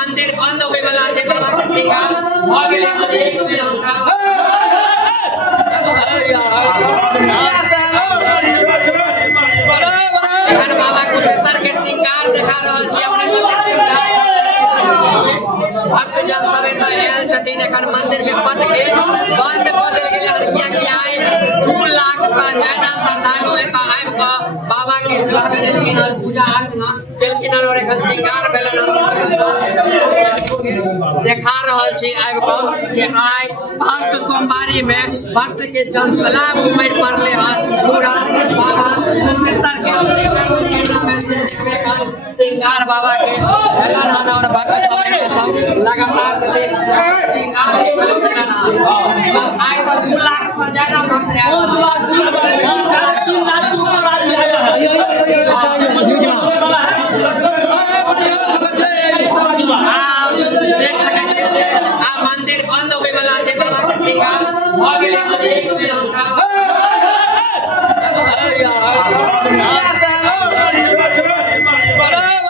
मंदिर बंद होय वाला छै बाबा के श्रृंगार भ गेलै मने एक बेर हुनका एखन बाबा कुशेश्वर के श्रृंगार देखा रहल छी अपने सब के भक्त जन सब एतऽ आयल छथिन एखन मंदिर के पट के बंद कऽ देल गेलै हन कियाकि आइ 2 लाख से ज्यादा श्रद्धालु एतऽ आबि कऽ बाबा के जल चढ़ेलखिन हन पूजा अर्चना केलखिन हन और एखन श्रृंगार भेलनि हन देखा रहल छी आबि कऽ जे आइ फर्स्ट सोमवारी में भक्त के जन सलाब उमड़ पड़ले हन पूरा बाबा कुशेश्वर के श्रृंगार बाबा के भेलनि हन और भक्त सब लगातार छथिन श्रृंगार आइ तो 2 लाख से ज्यादा भक्त आयल देख सकै छियै जे आ मंदिर बंद होय वाला छै बाबा के श्रृंगार भ गेलै मने एक बेर हुनका